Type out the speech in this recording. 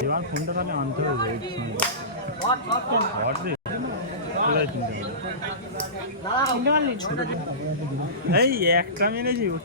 এবার ফোনটা তাহলে আনতে হবে এই একটা মেরেছি ও।